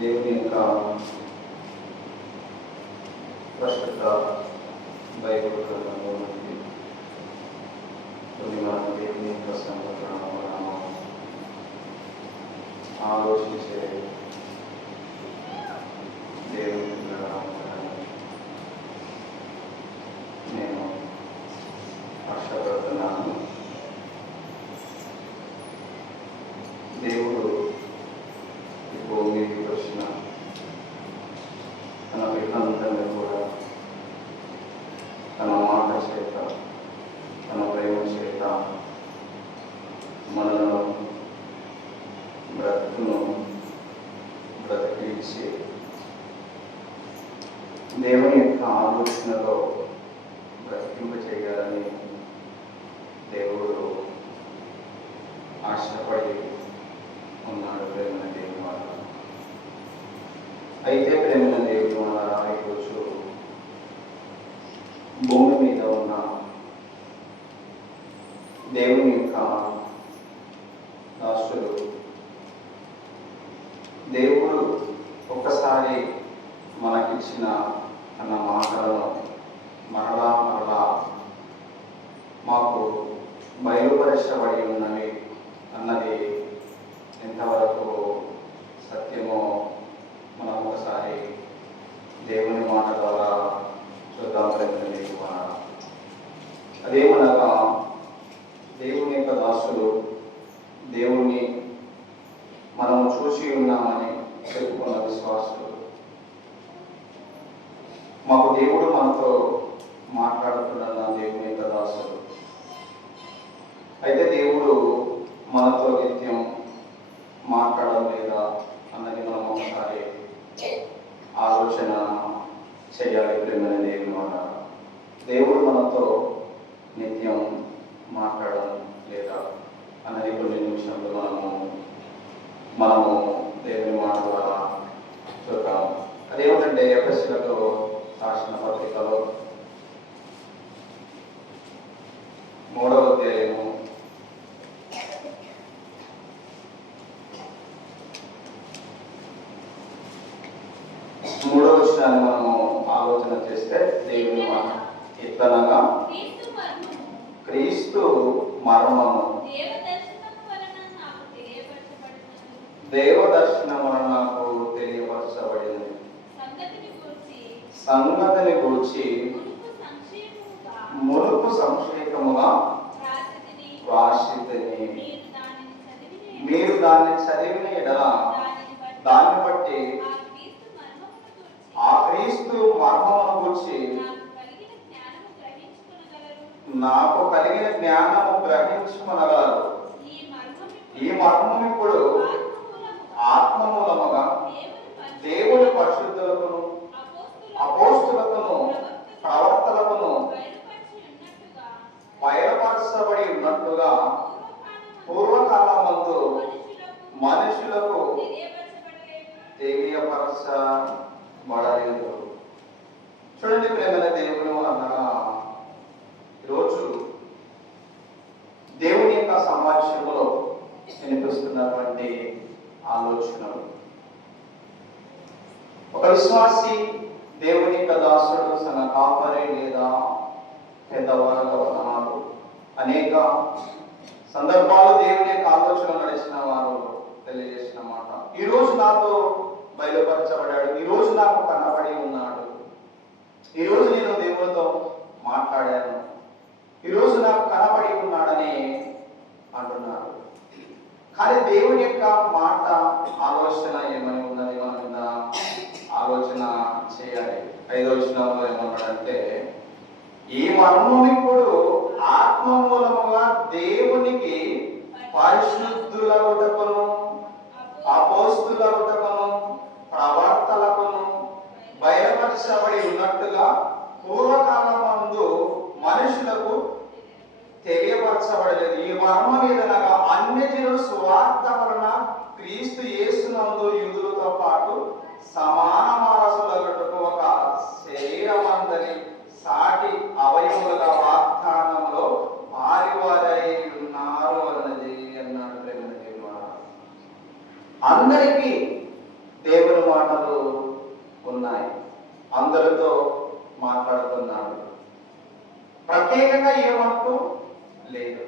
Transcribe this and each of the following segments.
దేవుని యొక్క ప్రస్తుత బైబిల్ గ్రంథంలో నుండి కొన్ని మనం దేవుని యొక్క సంగతులను మనము ఆలోచించే దేవుని నేను ఆశపడుతున్నాను. దేవుడు ఈ భూమికి వచ్చిన తన పిల్లలందరినీ కూడా తన మాట చేత తన ప్రేమ చేత మనలను బ్రతుకును బ్రతికించి దేవుని యొక్క ఆలోచనలో బ్రతికింప చేయాలని దేవుడు ఆశపడి ఉన్నాడు. ప్రేమ దేవుని వల్ల అయితే ప్రేమ దేవుని వల్ల ఈరోజు భూమి మీద ఉన్న దేవుని యొక్క దాసులు దేవుడు ఒక్కసారి మనకిచ్చిన అన్న మాటలను మరలా మాకు బయలుపరచబడి ఉన్నవి అన్నది ఎంతవరకు సత్యమో మనం ఒకసారి దేవుని మాట ద్వారా చూద్దాం. ప్రయత్నం అదేమనగా దేవుని యొక్క దాసులు దేవుణ్ణి మనం చూసి ఉన్నామని చెప్పుకున్న విశ్వాసులు, మాకు దేవుడు మనతో మాట్లాడుతున్న దేవుని యొక్క దాసులు. అయితే దేవుడు మనతో నిత్యం మాట్లాడడం లేదా అన్నది మనం ఒకసారి ఆలోచన చేయాలి. ప్రేమైన దేవుని వల్ల దేవుడు మనతో నిత్యం మాట్లాడడం లేదా అన్నది కొన్ని నిమిషంలో మనము దేవుని మాట ద్వారా చూద్దాం. అదేమిటంటే ఎఫెసీయులకు రాసిన పత్రికలో 3వ అధ్యాయము 3వ వచనాన్ని మనము ఆలోచన చేస్తే దేవుని మాట ఇట్లనగా క్రీస్తు మర్మము దేవదర్శనం వలన నాకు తెలియపరచబడింది, సంగతిని గూర్చి మునుపు సంక్షేపముగా వ్రాసితిని. మీరు దాన్ని చదివిన ఎడల దాన్ని బట్టి ఆ క్రీస్తు మర్మమును గూర్చి నాకు కలిగిన జ్ఞానము గ్రహించుకొనగలరు. ఈ మర్మం ఇప్పుడు ఆత్మమూలముగా దేవుని పరిశుద్ధులకును అపోస్తులకును ప్రవక్తలకును బయలుపరచబడి ఉన్నట్టుగా పూర్వకాలమందు మనుషులకు తెలియపరచబడలేదు. చూడండి ప్రేమైన దేవుని అనగా ఈరోజు దేవుని యొక్క సమాజంలో వినిపిస్తున్నటువంటి ఆలోచనలు, ఒక విశ్వాసి దేవుని యొక్క దాసుడు తన కాపరి లేదా పెద్దవారుగా ఉన్నారు. అనేక సందర్భాలు దేవుని యొక్క ఆలోచన నడిచిన వారు తెలియజేసిన మాట, ఈరోజు నాతో బయలుపరచబడ్డాడు, ఈరోజు నాకు కనబడి ఉన్నాడు, ఈరోజు నేను దేవునితో మాట్లాడాను, ఈరోజు నాకు కనబడి ఉన్నాడని అంటున్నారు. కానీ దేవుని యొక్క మాట ఆలోచన ఏమని ఉన్నది మన మీద ఆలోచన చేయాలి. 5వ వచనంలో ఏమన్నాడంటే, ఈ మర్మం ఇప్పుడు ఆత్మమూలముగా దేవునికి పరిశుద్ధులగుటకును అపోస్తులగుటకును ప్రవక్తలకును బయలుపరచబడి ఉన్నట్టుగా పూర్వకాలమందు మనుషులకు తెలియపరచబడలేదు. ఈ మర్మం ఏదనగా అన్యజనుల సువార్త వలన క్రీస్తు యేసునందు యూదులతో పాటు సమాన వారసులగుటకు ఒక శరీరమందని సాటి అవయవులుగా వాగ్దానంలో వారి ఉన్నారు అన్నది అన్నాడు. అందరికీ దేవుని దేవుని మాటలు ఉన్నాయి. అందరితో మాట్లాడుతున్నాడు. ప్రత్యేకంగా ఏమంటూ లేదు.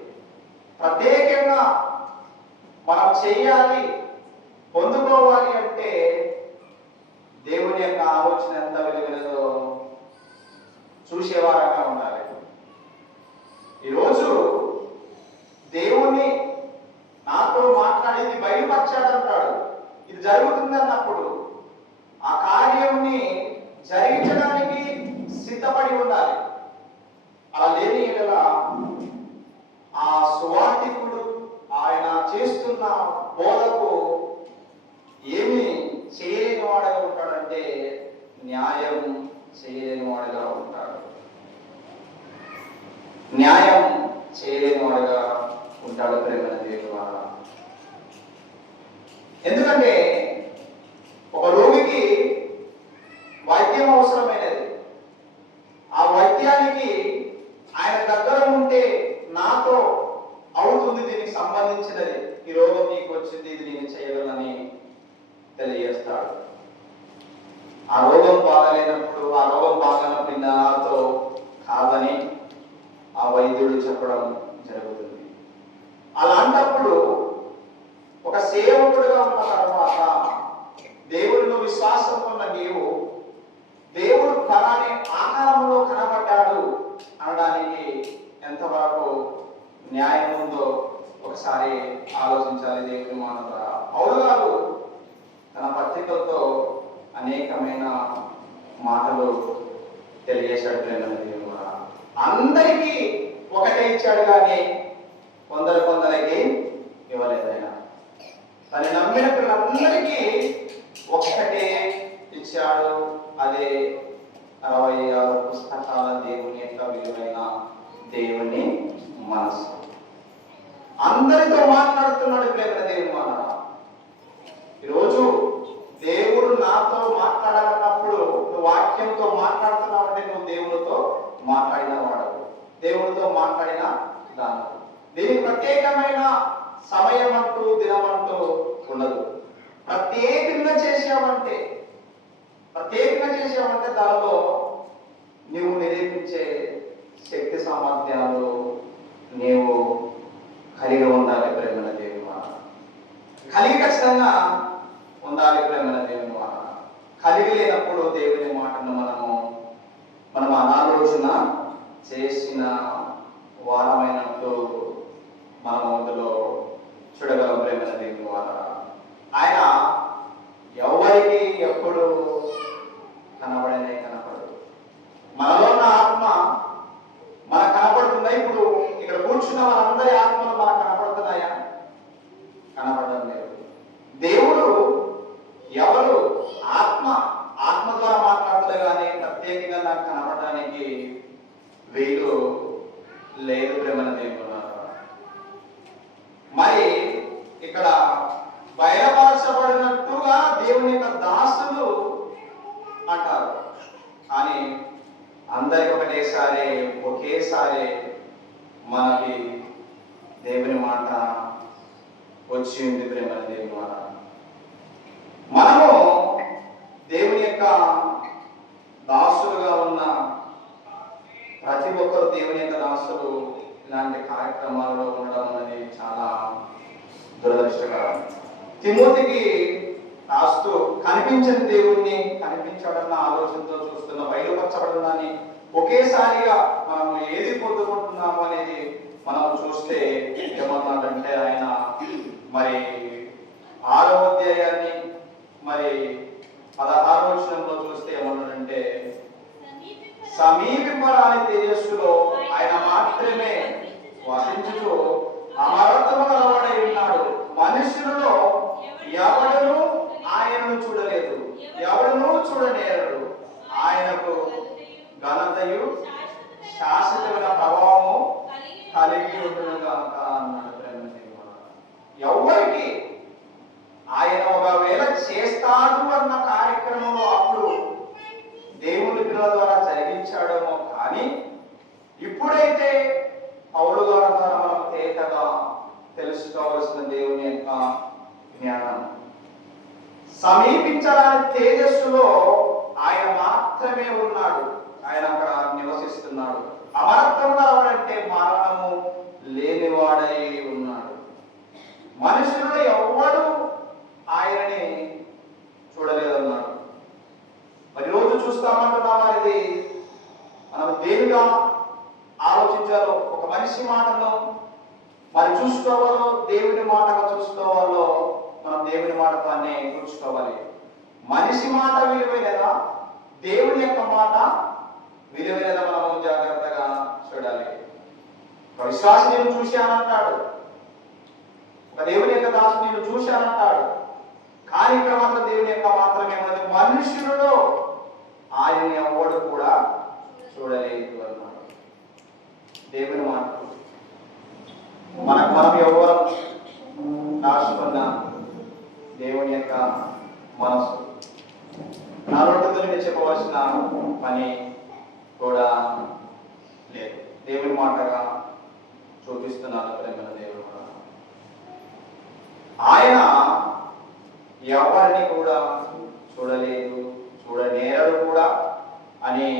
ప్రత్యేకంగా మనం చేయాలి, పొందుకోవాలి అంటే దేవుని యొక్క ఆలోచన ఎంత విలువైనదో చూసేవారంగా ఉండాలి. ఈరోజు దేవుణ్ణి నాతో మాట్లాడేది బయలుపరచాడంటాడు. ఇది జరుగుతుంది అన్నప్పుడు ఆ కార్యంని జరిగించడానికి సిద్ధపడి ఉండాలి. అలా లేని ఎడల ఆ సువార్థికుడు ఆయన చేస్తున్న బోధకు ఏమి చేయలేని వాడుగా ఉంటాడంటే న్యాయం చేయలేని వాడుగా ఉంటాడు. న్యాయం చేయలేని వాడుగా ఉంటాడు ప్రేమ దేవుని ద్వారా. ఎందుకంటే ఒక రోగికి వైద్యం అవసరమైనది. ఆ వైద్యానికి ఆయన దగ్గర ఉంటే నాతో అవుతుంది, దీనికి సంబంధించినది, ఈ రోగం నీకు వచ్చింది, ఇది నేను చేయగలనని తెలియజేస్తాడు. ఆ రోగం బాగలేనప్పుడు, ఆ రోగం బాగానప్పుడు నాతో కాదని ఆ వైద్యుడు చెప్పడం జరుగుతుంది. అలాంటప్పుడు ఒక సేవకుడుగా ఉన్న తర్వాత దేవుడిలో విశ్వాసం ఉన్న నీవు దేవుడు ఫలానే ఆకారంలో కనబడ్డాడు అనడానికి ఎంతవరకు న్యాయం ఉందో ఒకసారి ఆలోచించాలి. దేవుని మాట ద్వారా పౌలు గారు తన పత్రికలతో అనేకమైన మాటలు తెలియజేశాడు. దేవుని ద్వారా అందరికీ ఒకటే ఇచ్చాడు, కానీ కొందరికి ఇవ్వలేదు. ఆయన తను నమ్మిన పిల్లలందరికీ ఒక్కటే ఇచ్చాడు. అదే 66 పుస్తకాల దేవుని యొక్క విలువైన దేవుని మనసు. అందరితో మాట్లాడుతున్నాడు ప్రేమ దేవుని మాట. ఈరోజు దేవుడు నాతో మాట్లాడాలన్నప్పుడు నువ్వు వాక్యంతో మాట్లాడుతున్నావంటే నువ్వు దేవుడితో మాట్లాడిన వాడవు, దేవుడితో మాట్లాడిన దాని. దీనికి ప్రత్యేకమైన సమయం అంటూ దినం అంటూ ఉండదు. ప్రత్యేకంగా చేసావంటే దానిలో నువ్వు నిరూపించే శక్తి సామర్థ్యాలు నీవు కలిగి ఉండాలి ప్రేమల దేవుని మాట. కలిగి ఖచ్చితంగా ఉండాలి ప్రేమల దేవుని మాట. కలిగి లేనప్పుడు దేవుని మాటను మనం అనాలోచన చేసిన వారమైనట్టు మనం అందులో చూడగలం ప్రేమల దేవుని మాట. ఆయన ఎవరికి ఎప్పుడు కనపడదు. మనలో ఉన్న ఆత్మ మనకు కనపడుతుందా? ఇప్పుడు ఇక్కడ కూర్చున్న వాళ్ళందరి ఆత్మలు మనకు కనపడుతున్నాయా? కనపడడం లేదు. దేవుడు ఎవరు ఆత్మ ద్వారా మాట్లాడుతుంది, కానీ ప్రత్యేకంగా నాకు కనపడడానికి వీలు లేదు ప్రేమల దేవుని. మరి ఇక్కడ బయలుపరచబడినట్టుగా దేవుని యొక్క దాసులు అంటారు, కానీ అందరికి ఒకేసారి మనకి దేవుని మాట వచ్చి ఉంది ప్రేమ దేవుని మాట. మనము దేవుని యొక్క దాసులుగా ఉన్న ప్రతి ఒక్కరు దేవుని యొక్క దాసులు ఇలాంటి కార్యక్రమాలలో ఉండడం అనేది చాలా దురదృష్టకరం. తిమోతికి రాస్తూ కనిపించని దేవుణ్ణి కనిపించాడన్న ఆలోచనతో చూస్తున్న బయలుపరచబడిందని ఒకేసారిగా మనం ఏది పొందుకుంటున్నాము అనేది మనం చూస్తే ఏమన్నాడంటే ఆయన మరి 6వ అధ్యాయాన్ని మరి 16వ వచనంలో చూస్తే ఏమన్నాడంటే సమీపింపరాని తేజస్సులో ఆయన మాత్రమే వసించుతూ అమరత్వము గలవాడై ఉన్నాడు. మనుషులలో ఎవడును ఆయనను చూడలేదు, ఎవడును చూడనేరడు. ఆయనకు ఘనతయు శాశ్వతమైన ప్రభావము కలిగి ఉండునుగాక అన్నాడు. ఎవరికి ఆయన ఒకవేళ చేస్తాడు అన్న కార్యక్రమంలో అప్పుడు దేవుని పిల్లల ద్వారా జరిగించాడేమో, కానీ ఇప్పుడైతే పౌలు గారి ద్వారా మనం తేటగా తెలుసుకోవాల్సిన దేవుని యొక్క జ్ఞానం సమీపించడానికి తేజస్సులో ఆయన మాత్రమే ఉన్నాడు. ఆయన అక్కడ నివసిస్తున్నాడు. అమరత్వం గలవాడంటే మరణము లేనివాడై ఉన్నాడు. మనుషులు ఎవ్వడు ఆయనని చూడలేదన్నాడు. మరి రోజు చూస్తామంటున్నావా? ఇది మనం దేనిగా ఆలోచించాలో, ఒక మనిషి మాటను మరి చూసుకోవాలో, దేవుని మాటగా చూసుకోవాలో, మనం దేవుని మాటనే చూసుకోవాలి. మనిషి మాట విలువైనదా, దేవుని యొక్క మాట విలువైనదా, మనము జాగ్రత్తగా చూడాలి. ఒక విశ్వాసి నేను చూశానంటాడు, ఒక దేవుని యొక్క దాసు నేను చూశానంటాడు. కానీ ఇక్కడ మాత్రం దేవుని యొక్క మాత్రమే ఉన్నది. మనుషులలో ఆయన ఎవడు కూడా చూడలేదు అన్నాడు. దేవుని మాట మనం ఎవరు రాసుకున్న దేవుని యొక్క మనసు. నా నోటితో నేను చెప్పవలసిన పని కూడా లేదు. దేవుని మాటగా చూపిస్తున్నాను ప్రేమ దేవుడు. ఆయన ఎవరిని కూడా చూడలేదు, చూడనేరడు కూడా అని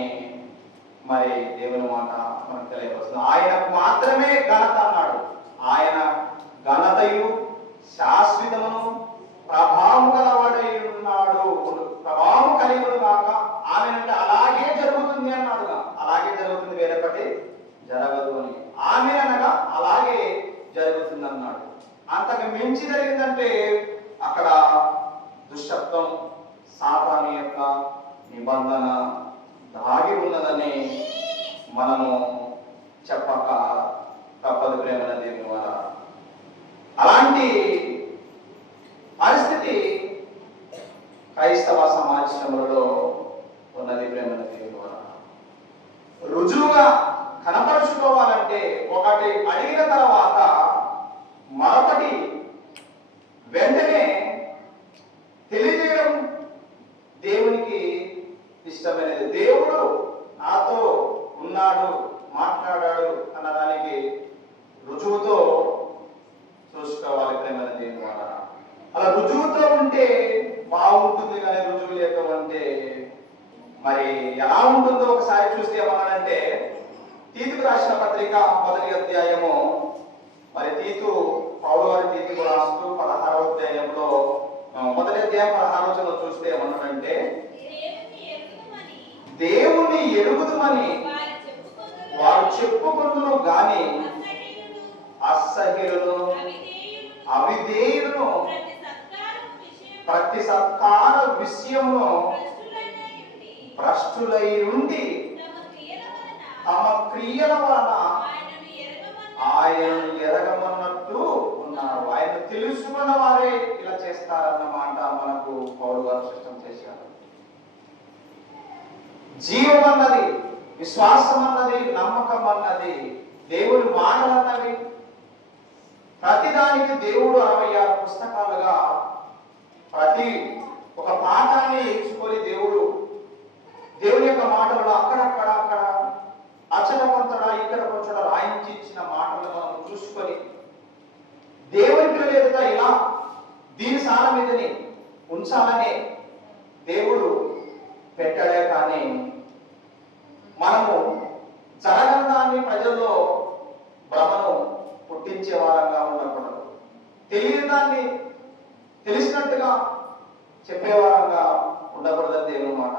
మరి దేవుని మాట మనకు తెలియవస్తుంది. ఆయనకు మాత్రమే ఘనత అన్నాడు. ఆయన ఘనతయు శాశ్వతమును ప్రభావం గలవాడై ఉన్నాడు. ప్రభావం కలిగిన కాక ఆమెనంటే అలాగే జరుగుతుంది అన్నాడుగా. అలాగే జరుగుతుంది, వేరొకటి జరగదు అని. ఆమె అనగా అలాగే జరుగుతుంది అన్నాడు. అంతకు మించి జరిగిందంటే అక్కడ దుష్టత్వం, సాతాను యొక్క నిబంధన దాగి ఉన్నదని మనము చెప్పక తప్పదు ప్రేమల దేవుని వల్ల. అలాంటి పరిస్థితి క్రైస్తవ సమాజంలో ఉన్నది ప్రేమల దేవుని వల్ల. రుజువుగా కనపరుచుకోవాలంటే ఒకటి అడిగిన తర్వాత మరొకటి వెంటనే తెలియజేయడం దేవునికి ఇష్టమైనది. దేవుడు నాతో ఉన్నాడు, మాట్లాడాడు అన్నదానికి రుజువుతో చూసుకోవాలి ప్రేమ దేవుని ద్వారా. అలా రుజువుతో ఉంటే బాగుంటుంది, కానీ రుజువు లేకపోతే మరి ఎలా ఉంటుందో ఒకసారి చూస్తే ఏమన్నాడంటే, తీతుకు రాసిన పత్రిక 1వ అధ్యాయము, మరి పౌలు వారి తీతుకు రాస్తూ 16వ అధ్యాయంలో 1వ అధ్యాయం 16వ వచనం చూస్తే ఏమన్నాడంటే, దేవుని ఎరుగుదుమని వారు చెప్పుకుందును గాని అసహ్యులను అవిధేయులను ప్రతి సత్కార విషయంలో భ్రష్టులై ఉండి తమ క్రియల వలన ఆయనను ఎరగమన్నట్టు ఉన్నారు. ఆయన తెలుసుకున్న వారే ఇలా చేస్తారన్నమాట మనకు పౌలు గారు స్పష్టం చేశారు. జీవం అన్నది, విశ్వాసం అన్నది, నమ్మకం అన్నది, దేవుని మాటలు అన్నవి, ప్రతిదానికి దేవుడు 66 పుస్తకాలుగా ప్రతి ఒక పాఠాన్ని ఎంచుకొని దేవుని యొక్క మాటలలో అక్కడక్కడ అచటవంతుడా ఇక్కడ కొంచెం రాయించి ఇచ్చిన మాటలు మనం చూసుకొని దేవుని పిల్లల ఇలా దీని సాల మీదని ఉంచాలని దేవుడు పెట్టాడే. కానీ మనము జరగని ప్రజల్లో భ్రమను పుట్టించే వారంగా ఉండకూడదు. తెలియని దాన్ని తెలిసినట్టుగా చెప్పేవారంగా ఉండకూడదని దేవుని మాట.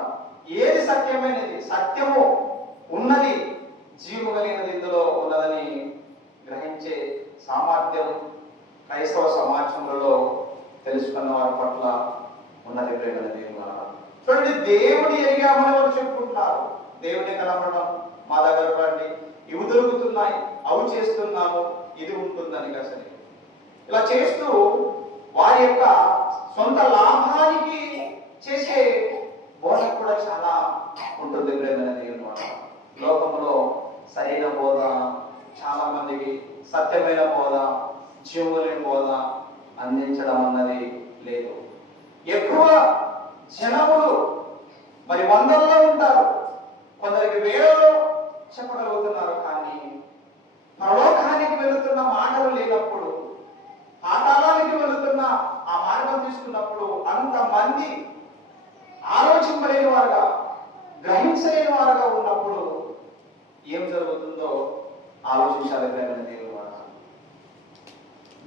ఏది సత్యమైనది, సత్యము ఉన్నది, జీవము కలిగినది ఇందులో ఉన్నదని గ్రహించే సామర్థ్యం క్రైస్తవ సమాజంలో తెలుసుకున్న వారి పట్ల ఉన్నది ప్రేమ దేవుని మాట. చూడండి, దేవుని ఎరిగామని వారు చెప్పుకుంటున్నారు. దేవుని కనపడడం, మా దగ్గర రండి, ఇవి దొరుకుతున్నాయి, అవి చేస్తున్నాము, ఇది ఉంటుందని కసరి ఇలా చేస్తూ వారి యొక్క సొంత లాభానికి చేసే బోధ కూడా చాలా ఉంటుంది ప్రేమ దేవుని మాట. లోకంలో సరైన బోధ చాలా మందికి, సత్యమైన బోధ, జీవములేని బోధ అందించడం అన్నది లేదు. ఎక్కువ జనములు మరి వందల్లో ఉంటారు, కొందరికి వేలలో చెప్పగలుగుతున్నారు. కానీ పరలోకానికి వెళుతున్న మాటలు లేనప్పుడు, పాతాళానికి వెళుతున్న ఆ మార్గం తీసుకున్న చూస్తున్నప్పుడు అంతమంది ఆలోచింపలేని వారుగా, గ్రహించలేని వారుగా ఉన్నప్పుడు ఏం జరుగుతుందో ఆలోచించాలి. దేవుని వారు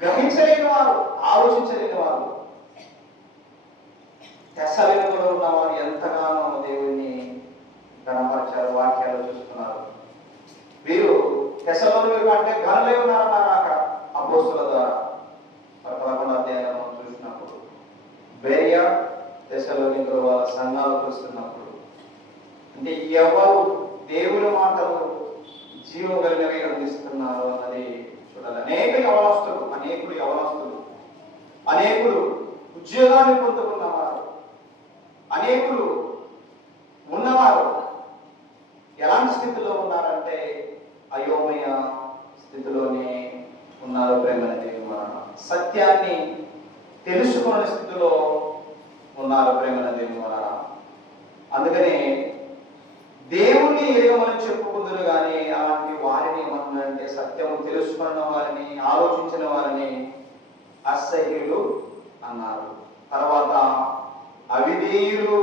గ్రహించలేని వారు, ఆలోచించలేని వారు, తెస్సలోనికలో ఉన్నవారు ఎంతగానో దేవుని గణపరిచారు. వాక్యాలు చూస్తున్నారు. వీరు తెస్సలోనికలు అంటే గనులే ఉన్నారన్నారు అక్కడ అపోస్తుల ద్వారా. 11వ అధ్యాయంలో చూసినప్పుడు బెరియా తెస్సలోనికలు వాళ్ళ సంఘాలకు వస్తున్నప్పుడు అంటే ఎవరు దేవుని మాటలు జీవం కలిగినవి అందిస్తున్నారు అన్నది చూడాలి. అనేకులు ఉద్యోగాన్ని పొందుకున్నవారు, అనేకులు ఉన్నవారు ఎలాంటి స్థితిలో ఉన్నారంటే అయోమయ స్థితిలోనే ఉన్నారు. ప్రేమ దేవుని వారు సత్యాన్ని తెలుసుకున్న స్థితిలో ఉన్నారు. ప్రేమ దేవుని వారు అందుకనే దేవుణ్ణి ఎరగమని చెప్పుకుందరు కానీ అలాంటి వారిని ఏమన్నంటే సత్యము తెలుసుకున్న వారిని, ఆలోచించిన వారిని అసహ్యులు అన్నారు. తర్వాత అవిధేయులు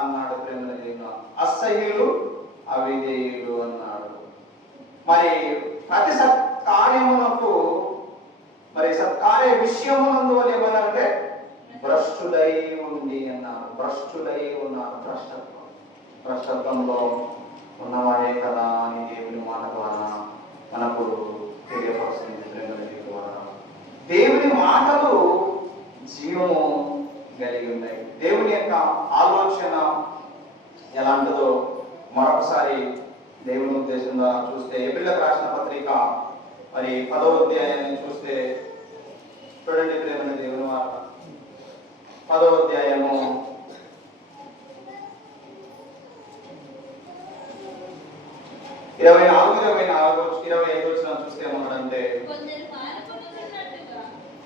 అన్నాడు. ప్రేమ దేవుని అసహ్యులు, అవిధేయులు అన్నాడు. మరి ప్రతి సత్కార్యమునకు, మరి సత్కార్య విషయమునందు అని ఏమన్నారంటే భ్రష్టులై ఉంది అన్నారు. భ్రష్టులై ఉన్నారు. భ్రష్టత్వంలో ఉన్నవాడే కదా అని దేవుని మాట ద్వారా మనకు తెలియపరుస్తుంది. దేవుని మాటలు జీవము కలిగి ఉన్నాయి. దేవుని యొక్క ఆలోచన ఎలాంటిదో మరొకసారి దేవుని ఉద్దేశంగా చూస్తే ఎబ్రీయులకు రాసిన పత్రిక మరి 10వ అధ్యాయాన్ని చూస్తే చూడండి. ప్రేమ దేవుని మాట 10వ అధ్యాయము 24-25 చూస్తే ఏమన్నాడంటే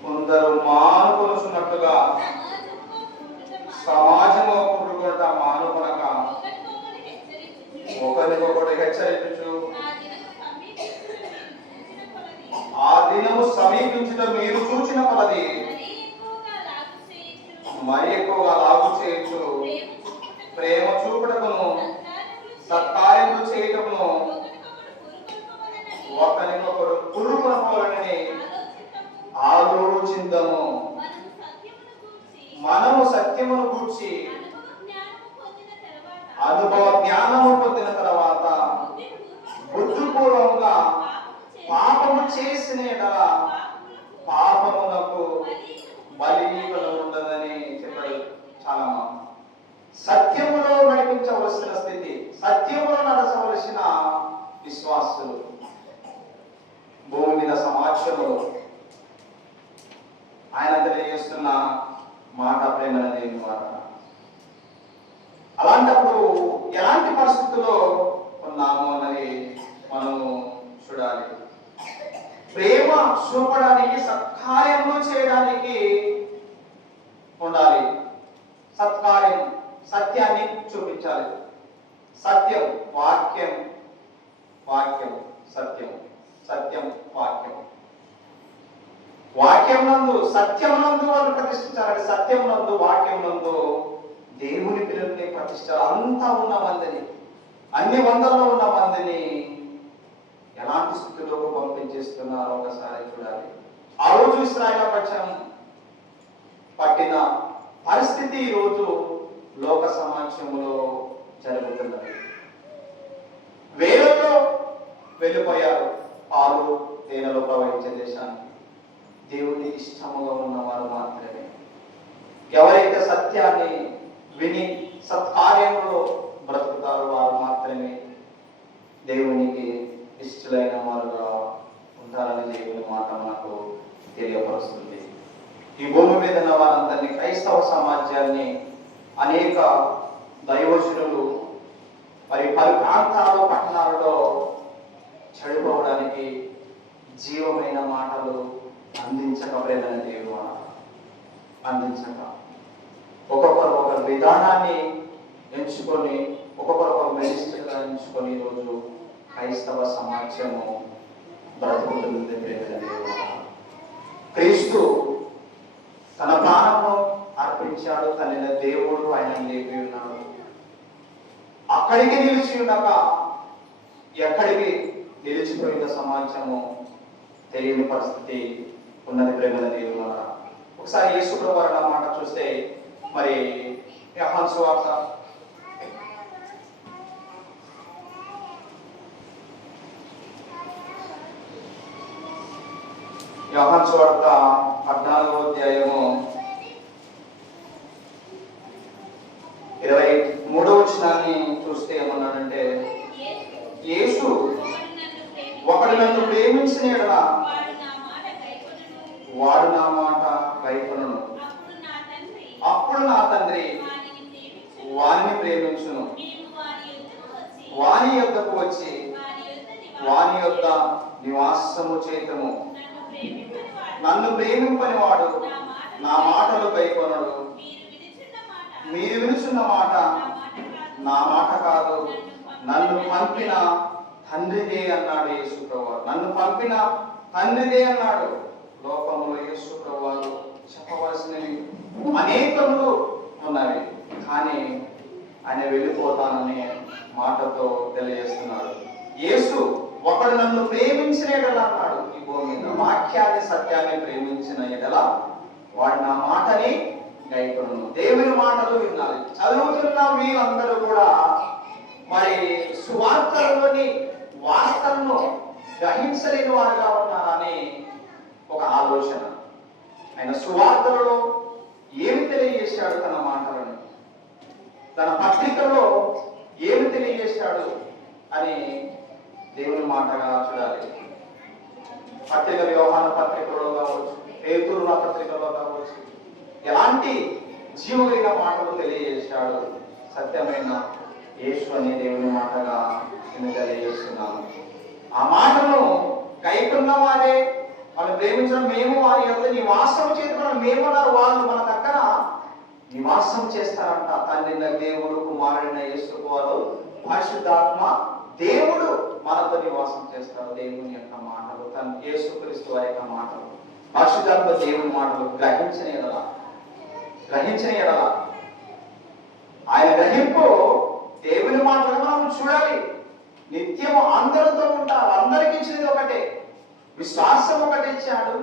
కొందరు మానుకొనుచున్నట్లుగా సమాజంలో పుట్టుకొనుట మానుకొనక ఒకరికొకటి హెచ్చరించుచు ఆ దినము సమీపించుట మీరు చూచిన కొలది మరి ఎక్కువగా లాగు చేయొచ్చు. ప్రేమ చూపుటకును సత్కార్యములు చేయటమును ఒకరినొకరు పురుకొనుకోవాలని ఆలోచిందము. మనము సత్యమును గూర్చి అనుభవ జ్ఞానము పొందిన తర్వాత బుద్ధిపూర్వకంగా పాపము చేసిన పాపమునకు బలిగా ఉండదని చెప్పాడు. చాలా సత్యములో నడిపించవలసిన స్థితి, సత్యములో నడచవలసిన విశ్వాసులు భూమి మీద సమాజంలో ఆయన తెలియజేస్తున్న మాట ప్రేమ దేవుని మాట. అలాంటప్పుడు ఎలాంటి పరిస్థితుల్లో ఉన్నాము అన్నది మనము చూడాలి. ప్రేమ చూపడానికి, సత్కార్యము చేయడానికి ఉండాలి. సత్కార్యం సత్యాన్ని చూపించాలి. సత్యం వాక్యం, వాక్యం సత్యం, సత్యం వాక్యం. వాక్యం నందు సత్యమునందు వాళ్ళు ప్రతిష్ఠించాలంటే సత్యమునందు వాక్యమునందు దేవుని పిల్లల్ని ప్రతిష్ఠించాలి. అంతా ఉన్న మందిని, అన్ని వందల్లో ఉన్న మందిని ఎలాంటి స్థితిలోకి పంపించేస్తున్నారో ఒకసారి చూడాలి. ఆ రోజు ఇశ్రాయేలు పక్షం పట్టిన పరిస్థితి ఈ రోజు లోక సమాజంలో జరుగుతున్నది. వేలల్లో వెళ్ళిపోయారు పాలు తేనెలో ప్రవహించే దేశానికి. దేవుని ఇష్టముగా ఉన్నవారు మాత్రమే, ఎవరైతే సత్యాన్ని విని సత్కార్యంలో బ్రతుకుతారో వారు మాత్రమే దేవునికి ఇష్టలైన వారుగా ఉంటారని దేవుని మాట మనకు తెలియపరుస్తుంది. ఈ భూమి మీద ఉన్న వారందరినీ, క్రైస్తవ సమాజాన్ని అనేక దైవజనులు మరి పలు ప్రాంతాల్లో, పట్టణాలలో చెడిపోవడానికి జీవమైన మాటలు అందించకపోలేదని దేవుడు అందించక ఒక్కొక్కరు ఒక విధానాన్ని ఎంచుకొని, ఒక్కొక్కరు ఒక మినిస్టర్గా ఎంచుకొని ఈరోజు క్రైస్తవ సమాజము బ్రతుకుతుంది. క్రీస్తు తన ప్రాణము అక్కడికి నిలిచి ఉండక ఎక్కడికి నిలిచిపోయిన సమాజము తెలియని పరిస్థితి ఉన్నది. ప్రేమల దేవుని వల్ల ఒకసారి యేసు ప్రభువారు ఆ మాట చూస్తే, మరి యోహాను సువార్త యోహాను సువార్త 14వ అధ్యాయము 23వ వచనాన్ని చూస్తే ఏమన్నాడంటే, యేసు ఒకడు నన్ను ప్రేమించిన యెడల వాడు నా మాట గైకొనును, అప్పుడు నా తండ్రి వానిని ప్రేమించును, వాని యొద్దకు వచ్చి వాని యొద్ద నివాసము చేతుము. నన్ను ప్రేమింపని వాడు నా మాటలు గైకొనడు. మీరు వినుచున్న మాట నా మాట కాదు, నన్ను పంపిన తండ్రిదే అన్నాడు యేసు ప్రభువారు. నన్ను పంపిన తండ్రిదే అన్నాడు. లోకంలో యేసు ప్రభువారు చెప్పవలసినవి అనేకములు ఉన్నవి, కానీ ఆయన వెళ్ళిపోతాననే మాటతో తెలియజేస్తున్నాడు. యేసు ఒకడు నన్ను ప్రేమించిన యెడల అన్నాడు. ఈ భూమి మీద వాక్యాన్ని సత్యాన్ని ప్రేమించిన యెడల వాడు నా మాటని గైకొనును. దేవుని మాటలు వినాలి. చదువుతున్న వీళ్ళందరూ కూడా మరి సువార్తలోని వార్తలను గ్రహించలేని వారుగా ఉన్నారని ఒక ఆలోచన. ఆయన సువార్తలలో ఏమి తెలియజేశాడు, తన మాటలను, తన పత్రికలో ఏమి తెలియజేశాడు అని దేవుని మాటగా చూడాలి. పత్రికలు యోహాను పత్రికలో కావచ్చు, పేతురు పత్రికలో కావచ్చు, ఎలాంటి జీవమైన మాటలు తెలియజేశాడు. సత్యమైన యేసు అనే దేవుని మాటగా నేను తెలియజేస్తున్నాను. ఆ మాటను కైకొన్న వారే, వాళ్ళు ప్రేమించడం, మేము వారి యొక్క నివాసం చేతున్న మేము వాళ్ళు మన దగ్గర నివాసం చేస్తారంట. తండ్రిన దేవుడు, కుమారుడైన యేసు వారు, పరిశుద్ధాత్మ దేవుడు మనతో నివాసం చేస్తారు. దేవుని యొక్క మాటలు, తన యేసుక్రీస్తు వారి యొక్క మాటలు, పరిశుద్ధాత్మ దేవుని మాటలు గ్రహించని ఎడల ఆయన గ్రహింపు దేవుని మాటలు మనం చూడాలి. నిత్యం అందరితో ఉంటారు. అందరికి ఇచ్చినది ఒకటే, విశ్వాసం ఒకటే ఇచ్చాడు.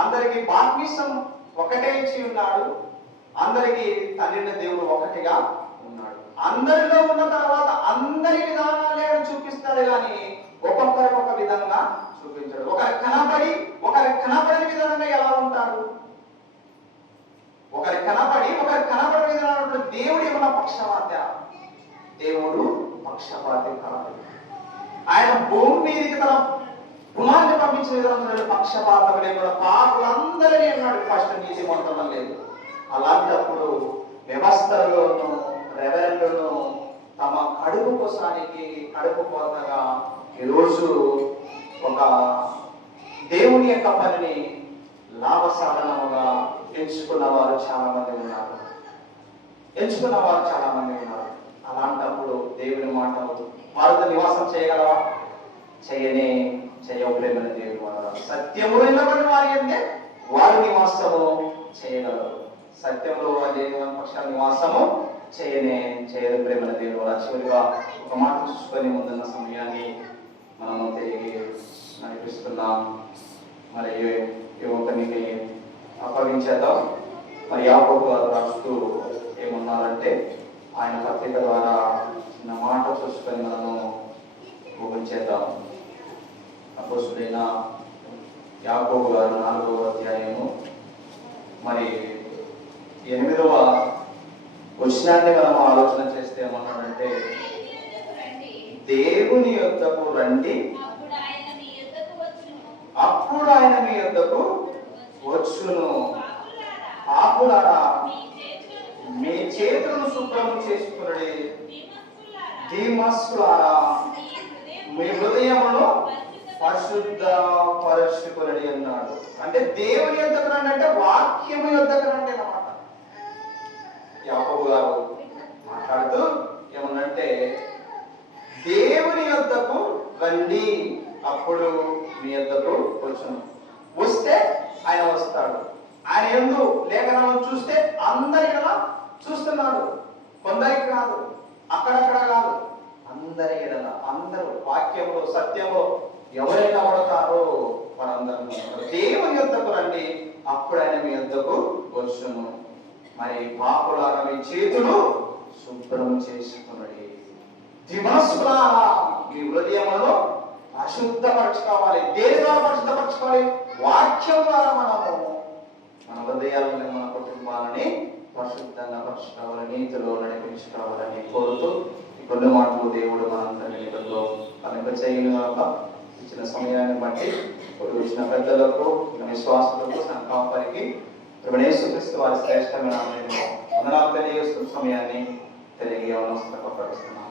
అందరికి బాప్తిసం ఒకటే ఇచ్చి ఉన్నాడు. అందరికి తండ్రిన దేవుడు ఒకటిగా ఉన్నాడు. అందరిలో ఉన్న తర్వాత అందరి విధానాలే చూపిస్తాడు, కానీ ఒక్కొక్కరికి ఒక విధంగా చూపించాడు. ఒకరికి కనపడని విధానంగా ఎలా ఉంటాడు, ఒకరికి కనపడని విధానంలో దేవుడు ఏమన్నా పక్షపాత, దేవుడు పక్షపాతి కాదు. ఆయన భూమి మీదకి తన కుమారుని పంపించిన విధానంలో పక్షపాతం లేకుండా పాపులందరినీ అన్నాడు. ఫస్ట్ నీతి మొత్తం లేదు. అలాంటప్పుడు వ్యవస్థలోను రెవరెండ్లను తమ కడుపు కోసానికి కడుపు కోతగా ఈరోజు ఒక దేవుని యొక్క పనిని లాభసాధనముగా ఎంచుకున్న వారు చాలా మంది ఉన్నారు. అలాంటప్పుడు దేవుని మాటలు వారితో నివాసం చేయగలవా? చేయవు. ప్రేమల దేవుని వల్ల సత్యము నిలబడిన వారి అంటే వారు నివాసము చేయగలరు. సత్యంలో దేవుని పక్షాల నివాసము చేయదు. ప్రేమల దేవుని వల్ల చివరిగా ఒక మాట చూసుకొని ముందున్న సమయాన్ని మనము తిరిగి నడిపిస్తున్నాం. మరి యువకునికి అప్పగించేద్దాం. మరి యాకోబు గారు రాస్తూ ఏమన్నారంటే, ఆయన పత్రిక ద్వారా చిన్న మాట చూసుకొని మనము ముగించేద్దాం. అపోస్తుడైన యాకోబు గారు 4వ అధ్యాయము మరి 8వ వచనాన్ని మనం ఆలోచన చేస్తే ఏమన్నాడంటే, దేవుని యొద్దకు రండి, అప్పుడు ఆయన మీ యొద్దకు వచ్చును. పాపులారా మీ చేతులను శుభ్రం చేసుకునడి, దీమస్సులారా మీ హృదయమును పరిశుద్ధ పరచుకునడి అన్నాడు. అంటే దేవుని యొద్దకు రండి అంటే వాక్యము యొద్దకు రండి అన్నమాట. యాకోబు గారు మాట్లాడుతూ ఏమన్నంటే, దేవుని యొద్దకు రండి, అప్పుడు మీ యొద్దకు వచ్చును. వస్తే ఆయన వస్తాడు. ఆయన యందు లేఖనాలను చూస్తే అందరికీ చూస్తున్నాడు. కొందరికి కాదు, అక్కడక్కడ కాదు, అందరి ఎడల అందరూ వాక్యంలో సత్యంలో ఎవరైనా పడతారో వారందరూ దేవుని యొద్దకు రండి, అప్పుడు ఆయన మీ యొద్దకు వచ్చును. మరి పాపులారా మీ చేతులు శుభ్రం చేసుకున్నది. దిమనస్సులారా మీ హృదయములను అశుద్ధపరచుకోవాలి. దేని ద్వారా పరిశుద్ధపరచుకోవాలి? వాక్యం ద్వారా మనము మన హృదయాలను మన కుటుంబాలని పరిశుద్ధంగా పరచుకోవాలి, నీతిలో నడిపించుకోవాలని కోరుతూ ఈ కొన్ని మాటలు దేవుడు మనందరినీ చేయగలక ఇచ్చిన సమయాన్ని బట్టి ఇచ్చిన పెద్దలకు విశ్వాసులకు సంకాపానికి యేసుక్రీస్తు వారి శ్రేష్టమైన వందనాలు తెలియజేస్తున్న సమయాన్ని తెలియజేయవలసిన పడుతున్నాం.